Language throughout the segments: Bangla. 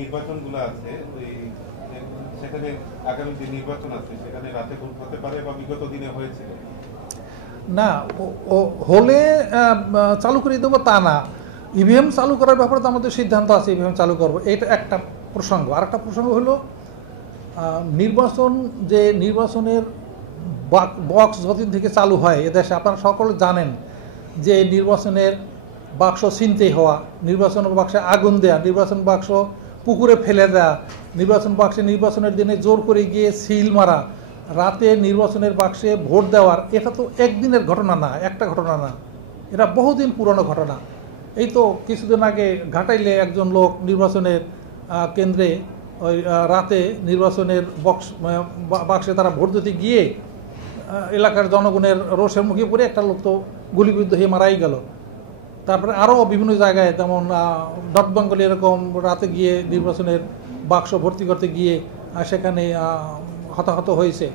নির্বাচনগুলো আছে ওই সেখানে আগামী যে নির্বাচন আছে সেখানে রাতে ভোট হতে পারে বা বিগত দিনে হয়েছিল না হলে চালু করে দেবো তা না। ইভিএম চালু করার ব্যাপারে তো আমাদের সিদ্ধান্ত আছে, ইভিএম চালু করবো, এটা একটা প্রসঙ্গ। আর একটা প্রসঙ্গ হলো নির্বাচনের বক্স যতদিন থেকে চালু হয় এদেশে, আপনারা সকলে জানেন যে নির্বাচনের বাক্স ছিনতাই হওয়া, নির্বাচন বাক্সে আগুন দেয়া, নির্বাচন বাক্স পুকুরে ফেলে দেয়া, নির্বাচন বাক্সে নির্বাচনের দিনে জোর করে গিয়ে সিল মারা, রাতে নির্বাচনের বাক্সে ভোট দেওয়ার, এটা তো একদিনের ঘটনা না, একটা ঘটনা না, এটা বহুদিন পুরনো ঘটনা। এই তো কিছুদিন আগে ঘাটাইলে একজন লোক নির্বাচনের কেন্দ্রে ওই রাতে নির্বাচনের বাক্সে তারা ভোট দিতে গিয়ে এলাকার জনগণের রোষের মুখে পড়ে একটা লোক তো গুলিবিদ্ধ হয়ে মারাই গেল। তারপরে আরও বিভিন্ন জায়গায় যেমন নর্থ বেঙ্গলে এরকম রাতে গিয়ে নির্বাচনের বাক্স ভর্তি করতে গিয়ে সেখানে হতাহত হয়েছে।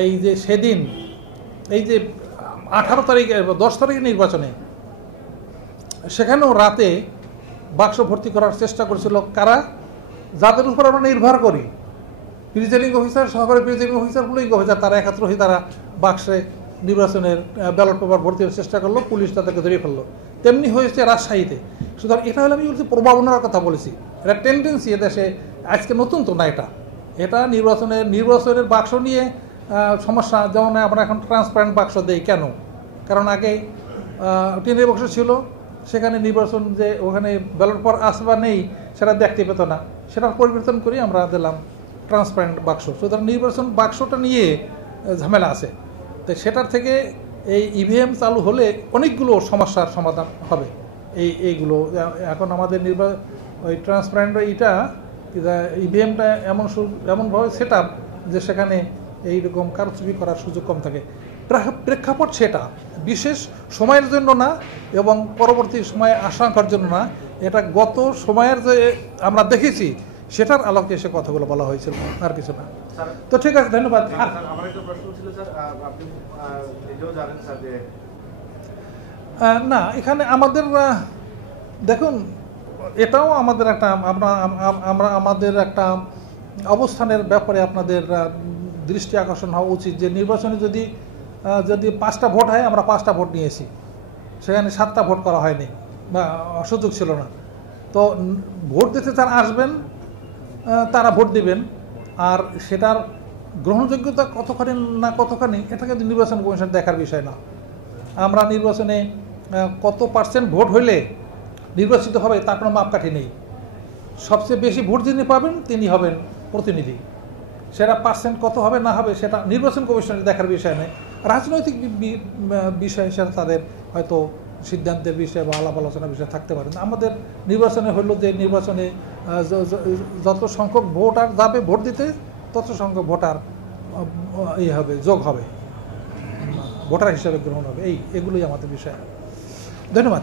এই যে সেদিন এই যে 18 তারিখে 10 তারিখে নির্বাচনে সেখানেও রাতে বাক্স ভর্তি করার চেষ্টা করেছিল কারা? যাদের উপর আমরা নির্ভর করি, প্রিজাইডিং অফিসার, সহকারী প্রিজাইডিং অফিসার, পুলিশ অফিসার, তারা একত্র হয়ে তারা বাক্সে নির্বাচনের ব্যালট পেপার ভর্তির চেষ্টা করলো, পুলিশ তাদেরকে ধরে ফেললো। তেমনি হয়েছে রাজশাহীতে। সুতরাং এটা হলে আমি বলছি প্রভাবনার কথা বলেছি, এটা টেন্ডেন্সি এদেশে, আজকে নতুন তো না, এটা নির্বাচনের বাক্স নিয়ে সমস্যা। যেমন আমরা এখন ট্রান্সপারেন্ট বাক্স দেই কেন? কারণ আগে টিনের বাক্স ছিল, সেখানে নির্বাচন যে ওখানে ব্যালট পেপার আসে বা নেই সেটা দেখতে পেত না, সেটা পরিবর্তন করে আমরা দিলাম ট্রান্সপারেন্ট বাক্স। সুতরাং নির্বাচন বাক্সটা নিয়ে ঝামেলা আছে। তো সেটার থেকে এই ইভিএম চালু হলে অনেকগুলো সমস্যার সমাধান হবে। এইগুলো এখন আমাদের ওই ট্রান্সপারেন্ট এইটা ইভিএমটা এমনভাবে সেট আপ যে সেখানে এইরকম কারচুপি করার সুযোগ কম থাকে। প্রেক্ষাপট সেটা বিশেষ সময়ের জন্য না এবং পরবর্তী সময়ে আশঙ্কার জন্য না, এটা গত সময়ের যে আমরা দেখেছি সেটার আলোকে এসে কথাগুলো বলা হয়েছিল, আর কিছু না। তো ঠিক আছে, ধন্যবাদ। না, এখানে আমাদের দেখুন, এটাও আমাদের একটা আমরা আমাদের একটা অবস্থানের ব্যাপারে আপনাদের দৃষ্টি আকর্ষণ হওয়া উচিত যে নির্বাচনে যদি 5টা ভোট হয়, আমরা 5টা ভোট নিয়েছি, সেখানে 7টা ভোট করা হয়নি বা সুযোগ ছিল না। তো ভোট দিতে যারা আসবেন তারা ভোট দিবেন, আর সেটার গ্রহণযোগ্যতা কতখানি না কতখানি এটা কিন্তু নির্বাচন কমিশন দেখার বিষয় না। আমরা নির্বাচনে কত % ভোট হইলে নির্বাচিত হবে তার কোনো মাপকাঠি নেই। সবচেয়ে বেশি ভোট যিনি পাবেন তিনি হবেন প্রতিনিধি। সেটা % কত হবে না হবে সেটা নির্বাচন কমিশনের দেখার বিষয় নেই। রাজনৈতিক বিষয় সেটা তাদের হয়তো সিদ্ধান্তের বিষয় বা আলাপ আলোচনার বিষয় থাকতে পারে। আমাদের নির্বাচনে হলো যে নির্বাচনে যত সংখ্যক ভোটার যাবে ভোট দিতে, তত সংখ্যক ভোটার হবে, যোগ হবে, ভোটার হিসাবে গ্রহণ হবে। এগুলোই আমাদের বিষয়। ধন্যবাদ।